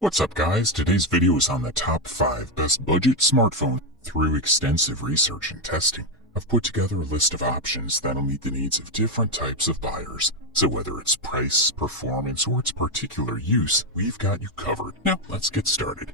What's up guys, today's video is on the top 5 best budget smartphone. Through extensive research and testing, I've put together a list of options that'll meet the needs of different types of buyers. So whether it's price, performance, or its particular use, we've got you covered. Now let's get started.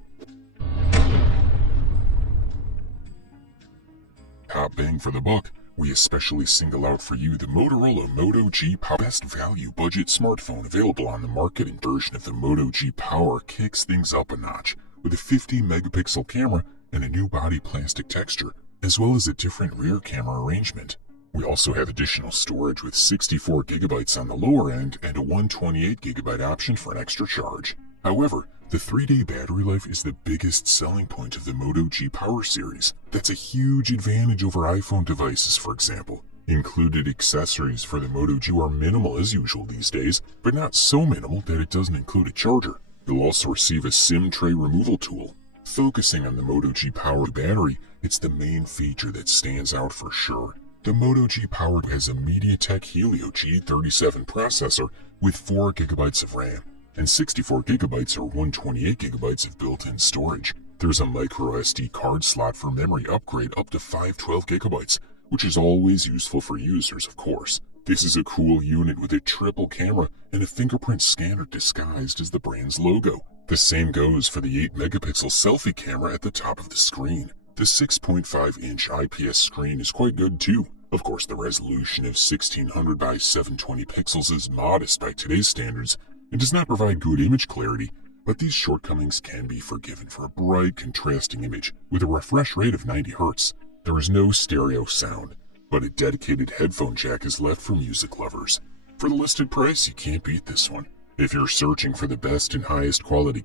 Top bang for the buck. We especially single out for you the Motorola Moto G Power, best value budget smartphone available on the market. And version of the Moto G Power kicks things up a notch with a 50 megapixel camera and a new body plastic texture, as well as a different rear camera arrangement. We also have additional storage with 64 gigabytes on the lower end and a 128 gigabyte option for an extra charge. However, the 3-day battery life is the biggest selling point of the Moto G Power series. That's a huge advantage over iPhone devices, for example. Included accessories for the Moto G are minimal as usual these days, but not so minimal that it doesn't include a charger. You'll also receive a SIM tray removal tool. Focusing on the Moto G Power battery, it's the main feature that stands out for sure. The Moto G Power has a MediaTek Helio G37 processor with 4 gigabytes of RAM. And 64 gigabytes or 128 gigabytes of built-in storage. There's a micro SD card slot for memory upgrade up to 512 gigabytes, which is always useful for users, of course. This is a cool unit with a triple camera and a fingerprint scanner disguised as the brand's logo. The same goes for the 8 megapixel selfie camera at the top of the screen. The 6.5-inch IPS screen is quite good too. Of course, the resolution of 1600 by 720 pixels is modest by today's standards. It does not provide good image clarity, but these shortcomings can be forgiven for a bright, contrasting image with a refresh rate of 90 Hz. There is no stereo sound, but a dedicated headphone jack is left for music lovers. For the listed price, you can't beat this one. If you're searching for the best and highest quality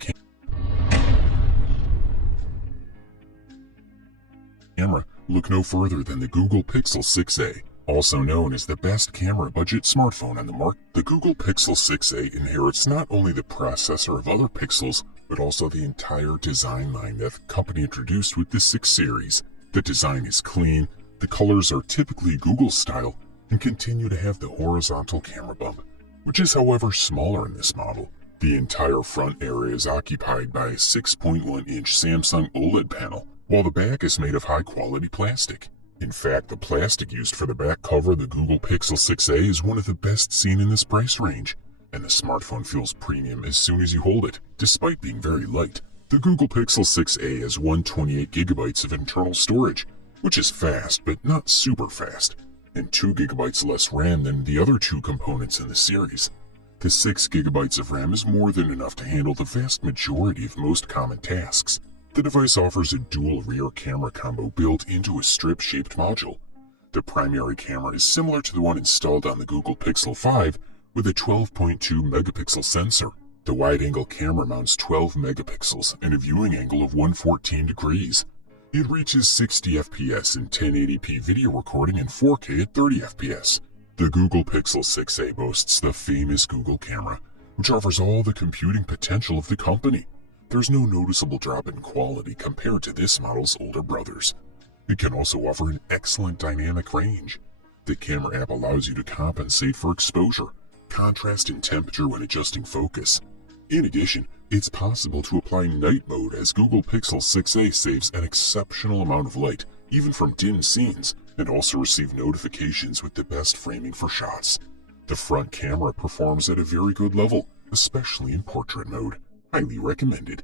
camera, look no further than the Google Pixel 6a. Also known as the best camera budget smartphone on the market, the Google Pixel 6a inherits not only the processor of other Pixels, but also the entire design line that the company introduced with the 6 series. The design is clean, the colors are typically Google style, and continue to have the horizontal camera bump, which is however smaller in this model. The entire front area is occupied by a 6.1-inch Samsung OLED panel, while the back is made of high-quality plastic. In fact, the plastic used for the back cover of the Google Pixel 6a is one of the best seen in this price range, and the smartphone feels premium as soon as you hold it, despite being very light. The Google Pixel 6a has 128 gigabytes of internal storage, which is fast but not super fast, and 2 gigabytes less RAM than the other 2 components in the series. The 6 gigabytes of RAM is more than enough to handle the vast majority of most common tasks. The device offers a dual rear camera combo built into a strip-shaped module. The primary camera is similar to the one installed on the Google Pixel 5 with a 12.2 megapixel sensor. The wide-angle camera mounts 12 megapixels and a viewing angle of 114 degrees. It reaches 60 FPS in 1080p video recording and 4K at 30 FPS. The Google Pixel 6a boasts the famous Google camera, which offers all the computing potential of the company. There's no noticeable drop in quality compared to this model's older brothers. It can also offer an excellent dynamic range. The camera app allows you to compensate for exposure, contrast, and temperature when adjusting focus. In addition, it's possible to apply night mode as Google Pixel 6a saves an exceptional amount of light, even from dim scenes, and also receive notifications with the best framing for shots. The front camera performs at a very good level, especially in portrait mode. Highly recommended.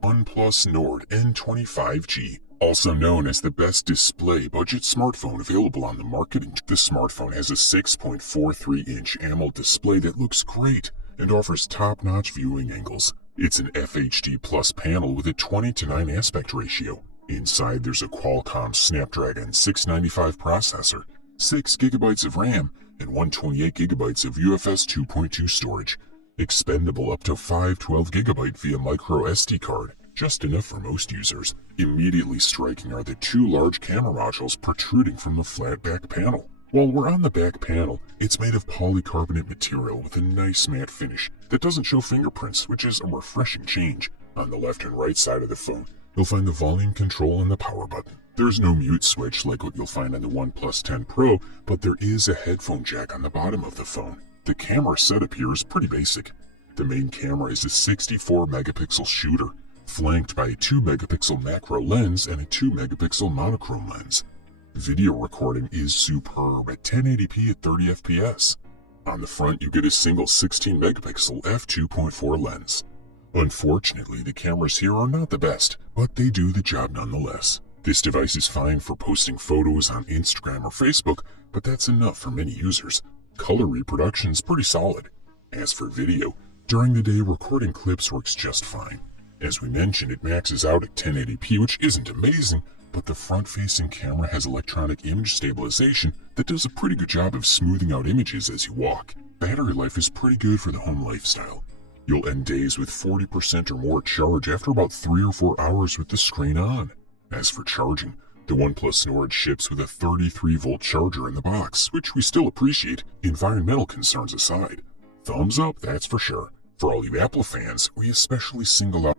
OnePlus Nord N25G, also known as the best display budget smartphone available on the market. The smartphone has a 6.43-inch AMOLED display that looks great and offers top-notch viewing angles. It's an FHD Plus panel with a 20:9 aspect ratio. Inside there's a Qualcomm Snapdragon 695 processor, 6 gigabytes of RAM, and 128 gigabytes of UFS 2.2 storage. Expendable up to 512 gigabyte via micro SD card, just enough for most users. Immediately striking are the 2 large camera modules protruding from the flat back panel. While we're on the back panel, it's made of polycarbonate material with a nice matte finish that doesn't show fingerprints, which is a refreshing change. On the left and right side of the phone, you'll find the volume control and the power button. There's no mute switch like what you'll find on the OnePlus 10 Pro, but there is a headphone jack on the bottom of the phone. The camera setup here is pretty basic. The main camera is a 64-megapixel shooter, flanked by a 2-megapixel macro lens and a 2-megapixel monochrome lens. Video recording is superb at 1080p at 30 FPS. On the front, you get a single 16-megapixel f2.4 lens. Unfortunately, the cameras here are not the best, but they do the job nonetheless. This device is fine for posting photos on Instagram or Facebook, but that's enough for many users. Color reproduction's pretty solid. As for video, during the day recording clips works just fine. As we mentioned, it maxes out at 1080p, which isn't amazing, but the front-facing camera has electronic image stabilization that does a pretty good job of smoothing out images as you walk. Battery life is pretty good for the home lifestyle. You'll end days with 40% or more charge after about 3 or 4 hours with the screen on. As for charging, the OnePlus Nord ships with a 33-volt charger in the box, which we still appreciate, environmental concerns aside. Thumbs up, that's for sure. For all you Apple fans, we especially single out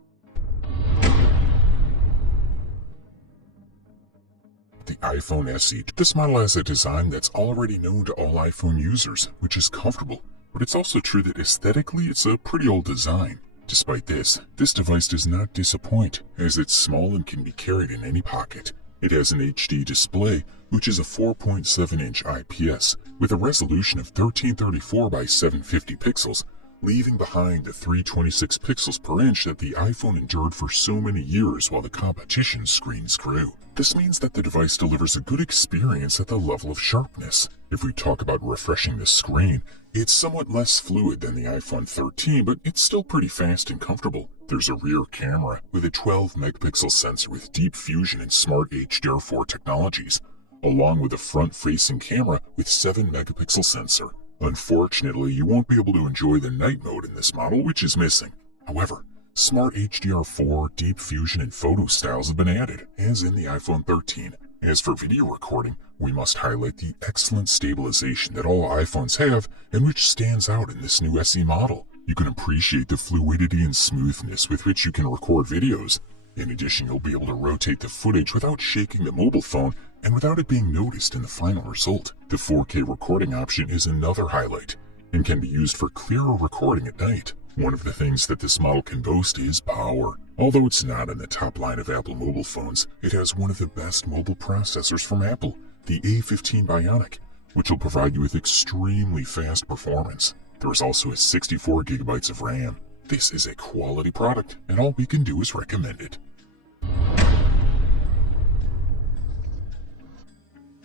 the iPhone SE. This model has a design that's already known to all iPhone users, which is comfortable, but it's also true that aesthetically it's a pretty old design. Despite this device does not disappoint, as it's small and can be carried in any pocket. It has an HD display, which is a 4.7-inch IPS, with a resolution of 1334 by 750 pixels, leaving behind the 326 pixels per inch that the iPhone endured for so many years while the competition screens grew. This means that the device delivers a good experience at the level of sharpness. If we talk about refreshing the screen, it's somewhat less fluid than the iPhone 13, but it's still pretty fast and comfortable. There's a rear camera with a 12-megapixel sensor with deep fusion and smart HDR4 technologies, along with a front-facing camera with 7-megapixel sensor. Unfortunately, you won't be able to enjoy the night mode in this model, which is missing. However, smart HDR4, deep fusion, and photo styles have been added, as in the iPhone 13. As for video recording, we must highlight the excellent stabilization that all iPhones have and which stands out in this new SE model. You can appreciate the fluidity and smoothness with which you can record videos. In addition, you'll be able to rotate the footage without shaking the mobile phone and without it being noticed in the final result. The 4K recording option is another highlight and can be used for clearer recording at night. One of the things that this model can boast is power. Although it's not in the top line of Apple mobile phones, it has one of the best mobile processors from Apple, the A53 Bionic, which will provide you with extremely fast performance. There is also a 64 gigabytes of RAM. This is a quality product, and all we can do is recommend it.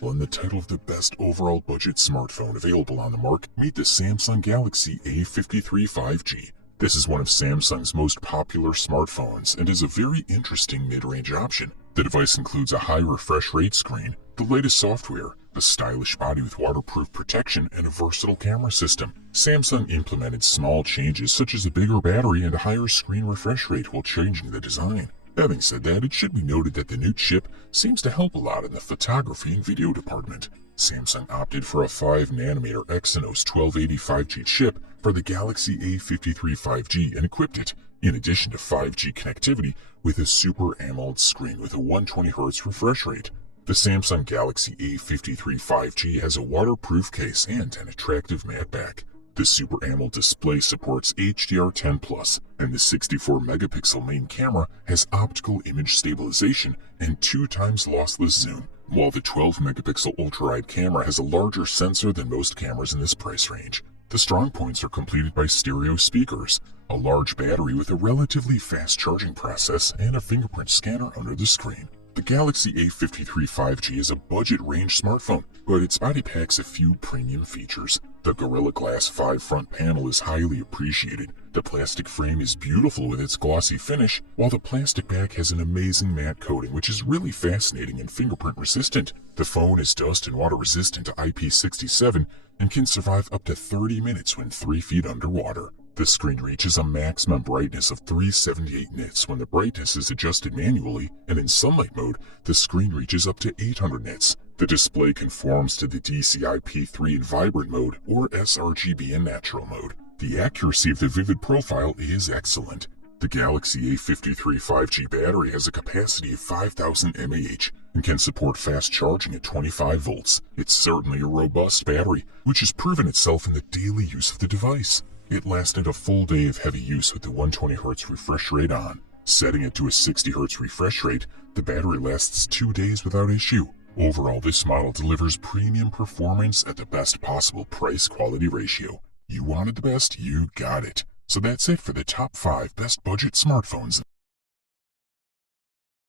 Won the title of the best overall budget smartphone available on the market. Meet the Samsung Galaxy A53 5G. This is one of Samsung's most popular smartphones and is a very interesting mid-range option. The device includes a high refresh rate screen, the latest software, a stylish body with waterproof protection, and a versatile camera system. Samsung implemented small changes such as a bigger battery and a higher screen refresh rate while changing the design. Having said that, it should be noted that the new chip seems to help a lot in the photography and video department. Samsung opted for a 5nm Exynos 1280 5G chip for the Galaxy A53 5G and equipped it, in addition to 5G connectivity, with a Super AMOLED screen with a 120Hz refresh rate. The Samsung Galaxy A53 5G has a waterproof case and an attractive matte back. The Super AMOLED display supports HDR10+, and the 64-megapixel main camera has optical image stabilization and 2x lossless zoom, while the 12-megapixel ultra-wide camera has a larger sensor than most cameras in this price range. The strong points are completed by stereo speakers, a large battery with a relatively fast charging process, and a fingerprint scanner under the screen. The Galaxy A53 5G is a budget-range smartphone, but its body packs a few premium features. The Gorilla Glass 5 front panel is highly appreciated. The plastic frame is beautiful with its glossy finish, while the plastic back has an amazing matte coating which is really fascinating and fingerprint resistant. The phone is dust and water resistant to IP67 and can survive up to 30 minutes when 3 feet underwater. The screen reaches a maximum brightness of 378 nits when the brightness is adjusted manually, and in sunlight mode, the screen reaches up to 800 nits. The display conforms to the DCI-P3 in vibrant mode or sRGB in natural mode. The accuracy of the vivid profile is excellent. The Galaxy A53 5G battery has a capacity of 5000 mAh and can support fast charging at 25 volts. It's certainly a robust battery, which has proven itself in the daily use of the device. It lasted a full day of heavy use with the 120Hz refresh rate on. Setting it to a 60Hz refresh rate, the battery lasts 2 days without issue. Overall, this model delivers premium performance at the best possible price-quality ratio. You wanted the best, you got it. So that's it for the top 5 best budget smartphones.